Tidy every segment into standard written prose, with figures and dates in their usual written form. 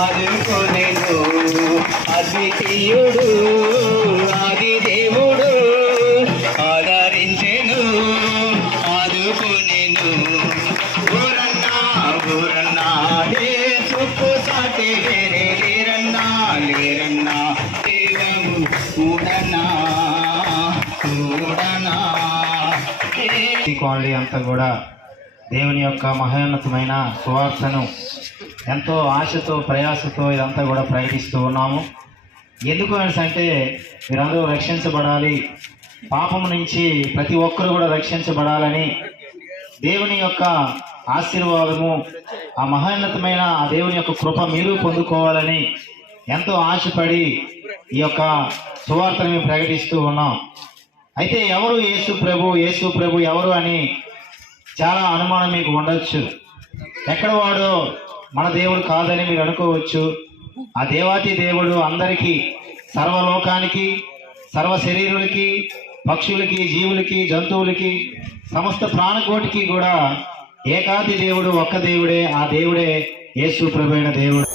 ఆదుకొనెను అద్వితీయుడు ఆది దేవుడు ఆదరించెను ఆదుకొనెను ఊరన్నా ఊరన్నా యేసుకు సాటి వేరే లేరన్నా లేరన్నా దేవము కూడనా కూడనా కాలనీ అంతా కూడా దేవుని యొక్క మహోన్నతమైన సువార్తను ఎంతో ఆశతో ప్రయాసతో ఇదంతా కూడా ప్రకటిస్తూ ఉన్నాము. ఎందుకు అంటే మీరందరూ రక్షించబడాలి, పాపం నుంచి ప్రతి ఒక్కరు కూడా రక్షించబడాలని దేవుని యొక్క ఆశీర్వాదము ఆ మహోన్నతమైన ఆ దేవుని యొక్క కృప మీరు పొందుకోవాలని ఎంతో ఆశపడి ఈ యొక్క సువార్తను మేము ప్రకటిస్తూ ఉన్నాం. అయితే ఎవరు యేసు ప్రభు ఎవరు అని చాలా అనుమానం మీకు ఉండొచ్చు. ఎక్కడ వాడో మన దేవుడు కాదని మీరు అనుకోవచ్చు. ఆ దేవాతి దేవుడు అందరికీ, సర్వలోకానికి, సర్వ శరీరులకి, పక్షులకి, జీవులకి, జంతువులకి, సమస్త ప్రాణకోటికి కూడా ఏకాది దేవుడు, ఒక్క దేవుడే. ఆ దేవుడే యేసు ప్రభు అయిన దేవుడు.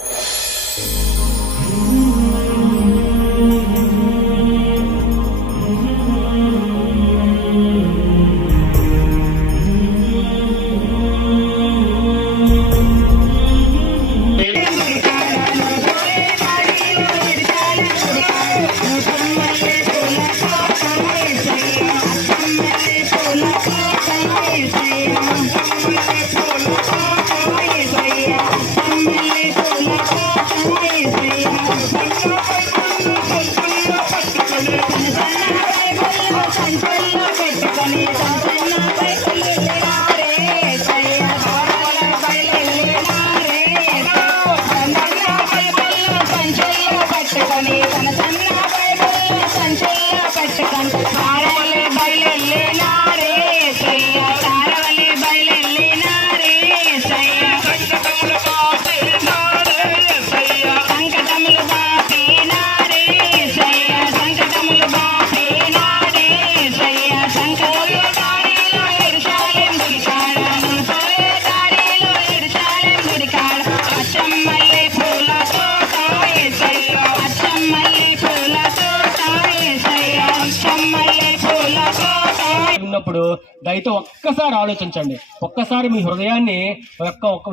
ఉన్నప్పుడు దయతో ఒక్కసారి ఆలోచించండి. ఒక్కసారి మీ హృదయాన్ని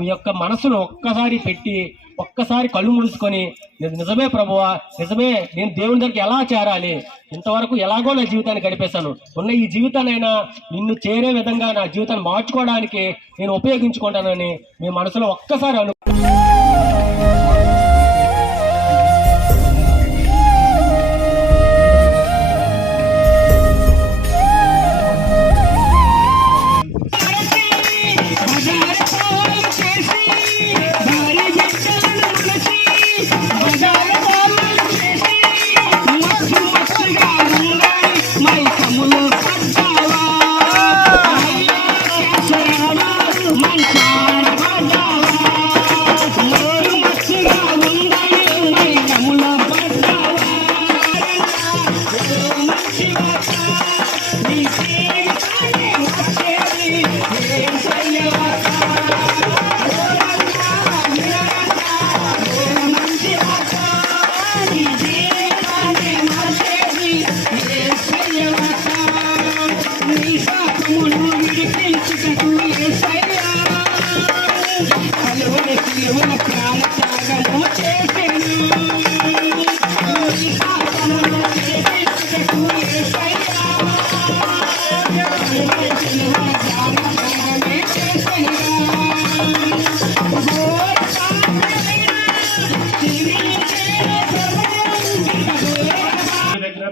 మీ యొక్క మనసును ఒక్కసారి పెట్టి ఒక్కసారి కళ్ళు మూసుకొని నిజమే ప్రభువా, నిజమే, నేను దేవుని దగ్గరికి ఎలా చేరాలి, ఇంతవరకు ఎలాగో నా జీవితాన్ని గడిపేశాను, ఉన్న ఈ జీవితాన్నైనా నిన్ను చేరే విధంగా నా జీవితాన్ని మార్చుకోవడానికి నేను ఉపయోగించుకుంటానని మీ మనసులో ఒక్కసారి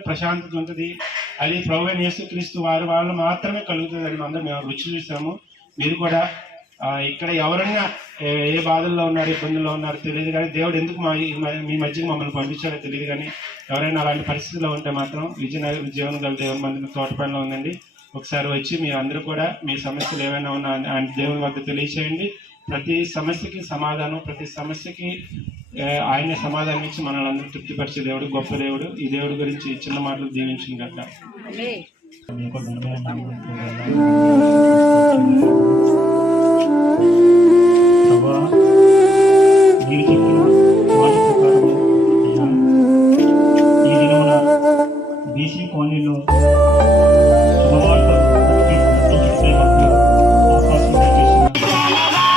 ప్రశాంతత ఉంటుంది. అది ప్రభువైన యేసుక్రీస్తు వాళ్ళు మాత్రమే కలుగుతుంది అని అందరం మేము రుచి చూసాము. మీరు కూడా ఇక్కడ ఎవరన్నా ఏ బాధల్లో ఉన్నారు, ఇబ్బందుల్లో ఉన్నారు తెలియదు, కానీ దేవుడు ఎందుకు మీ మధ్యకి మమ్మల్ని పంపించారో తెలియదు, కానీ ఎవరైనా అలాంటి పరిస్థితుల్లో ఉంటే మాత్రం విజయనగరం జీవన గల దేవుని మందిరం తోటపల్లిలో ఉందండి. ఒకసారి వచ్చి మీరు అందరూ కూడా మీ సమస్యలు ఏమైనా ఉన్నా దేవుని వద్ద తెలియచేయండి. ప్రతి సమస్యకి సమాధానం, ప్రతి సమస్యకి ఆయన సమాధానం ఇచ్చి మనల్ని అందరూ తృప్తిపరిచే దేవుడు, గొప్ప దేవుడు. ఈ దేవుడి గురించి చిన్న మాటలు దీవించిన గట్ట. మీరు చెప్పిన మాట ప్రకారము ఈ దినమున బీసీ కాలనీలో శుభవార్త ప్రకటించే వరకు అవకాశం కల్పిస్తున్నారు.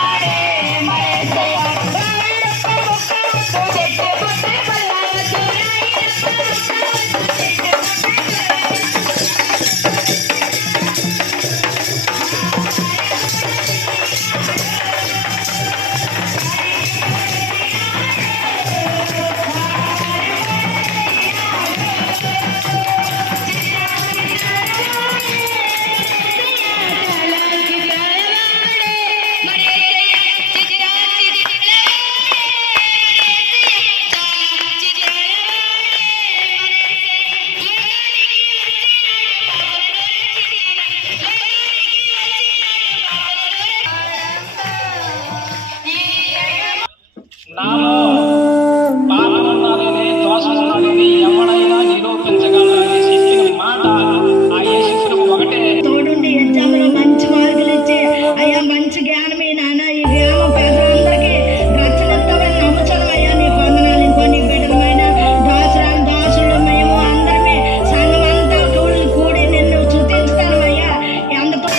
నాలో పాపమున్నదని, దోషమున్నదని ఎవడైనా నిరూపించగలరని చెప్పిన మాట ఆ యేసుక్రీస్తు ఒకటే. తోడుండి ఎగ్జామ్ లో మంచి మార్కులు ఇచ్చి అయ్యా మంచి జ్ఞానం ఈ నాన్న ఈ గ్రామం పేదలందరికీ రక్షణిస్తామని నమ్ముతున్నాం అయ్యా. నీ వందనాలు. ఇంకో నీ బిడ్డలమైన దాసులు మేము అందరమే సంఘం అంతా కూడి నిన్ను స్తుతించుతాను అయ్యా. అందుకు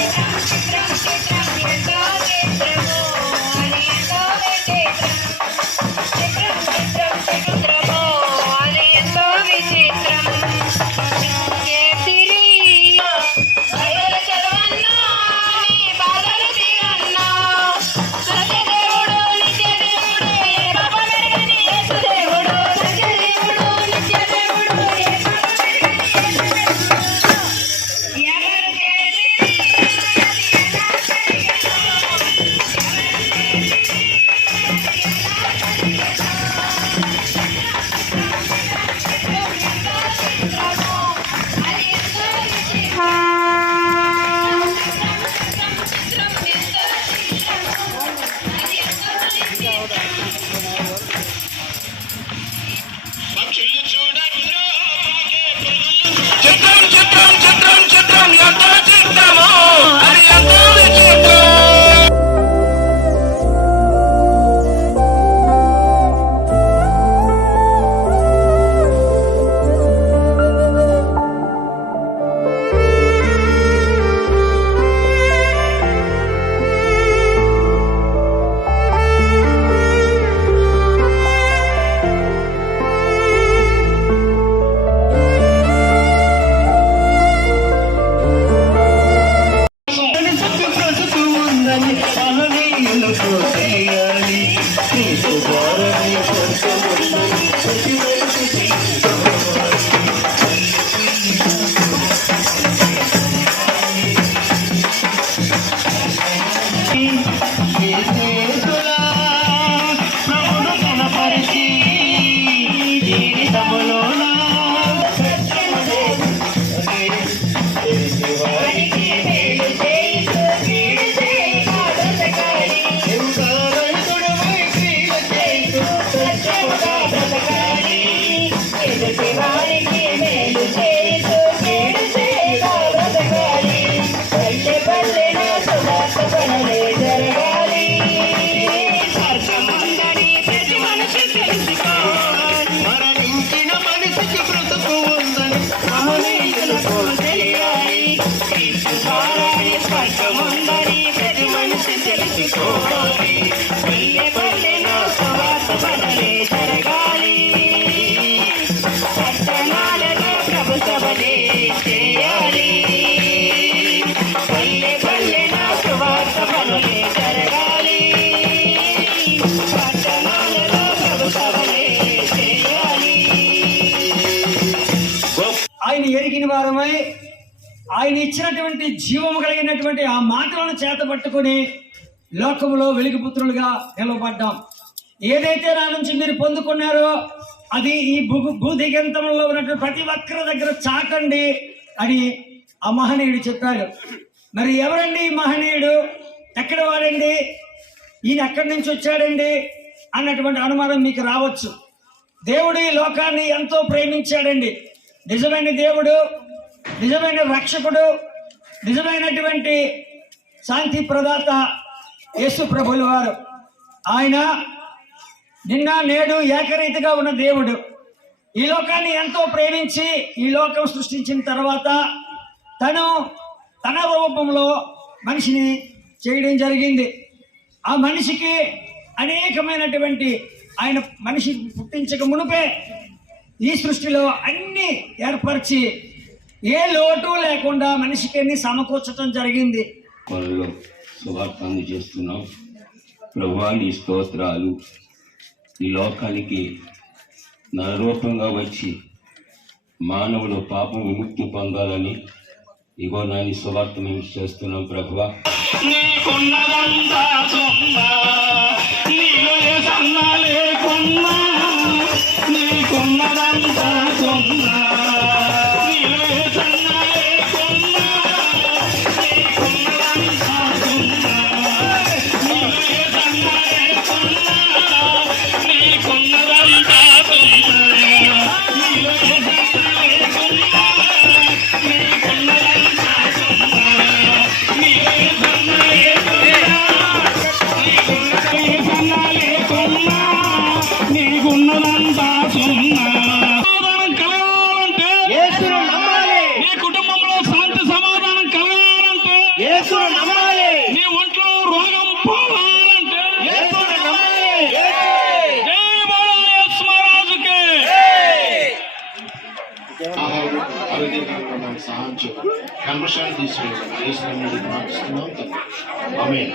ఆయన ఎరిగిన వారమై ఆయన ఇచ్చినటువంటి జీవము కలిగినటువంటి ఆ మాటలను చేత పట్టుకుని లోకములో వెలుగుపుత్రులుగా నిలవబడ్డాం. ఏదైతే నా నుంచి మీరు పొందుకున్నారో అది ఈ భూదిగంతంలో ఉన్నటువంటి ప్రతి ఒక్కరి దగ్గర చాటండి అని ఆ మహనీయుడు చెప్పాడు. మరి ఎవరండి ఈ మహనీయుడు? ఎక్కడ వాడండి? ఈయన ఎక్కడి నుంచి వచ్చాడండి అన్నటువంటి అనుమానం మీకు రావచ్చు. దేవుడు ఈ లోకాన్ని ఎంతో ప్రేమించాడండి. నిజమైన దేవుడు, నిజమైన రక్షకుడు, నిజమైనటువంటి శాంతి ప్రదాత యేసు ప్రభుల వారు. ఆయన నిన్న నేడు ఏకరీతిగా ఉన్న దేవుడు. ఈ లోకాన్ని ఎంతో ప్రేమించి ఈ లోకం సృష్టించిన తర్వాత తన రూపంలో మనిషిని చేయడం జరిగింది. ఆ మనిషికి అనేకమైనటువంటి ఆయన మనిషి పుట్టించక మునుపే ఈ సృష్టిలో అన్ని ఏర్పరిచి ఏ లోటు లేకుండా మనిషికి అన్ని సమకూర్చడం జరిగింది. పనుల్లో సువార్తను చేస్తున్నాం. ప్రభువా నీ స్తోత్రాలు. ఈ లోకానికి నరరూపంగా వచ్చి మానవులు పాపం విముక్తి పొందాలని ఇగో నాని సువార్త మేము చేస్తున్నాం. ప్రభువా నీకున్నదంతా సొమ్మ, నీలో ఏ సన్నా లేకున్నా, నీకున్నదంతా సొమ్మ, నీలో ఏ సన్నా లేకున్నా, నీకున్నదంతా సొమ్మ, నీలో ఏ సన్నా లేకున్నా, నీకున్నదంతా సొమ్మ, నీలో ఏ సన్నా లేకున్నా, నీకున్నదంతా సొమ్మ, నీలో ఏ సన్నా నీకున్నదంతా సొమ్మ. సమాధానం కలగాలంటే యేసును నమ్మాలి, నీ కుటుంబంలో శాంతి సమాధానం కలగాలంటే యేసును నమ్మాలి, నీ ఒంట్లో రోగం పోవాలంటే యేసును నమ్మాలి. జై బోలో యేసు మహారాజుకి. ఆరోగ్యకరంగా మనకు సహాయం చేయాలి. కల్మషాన్ని తీసివేయాలి. యేసు నామములో ప్రార్థిస్తున్నాం తండ్రి. ఆమేన్.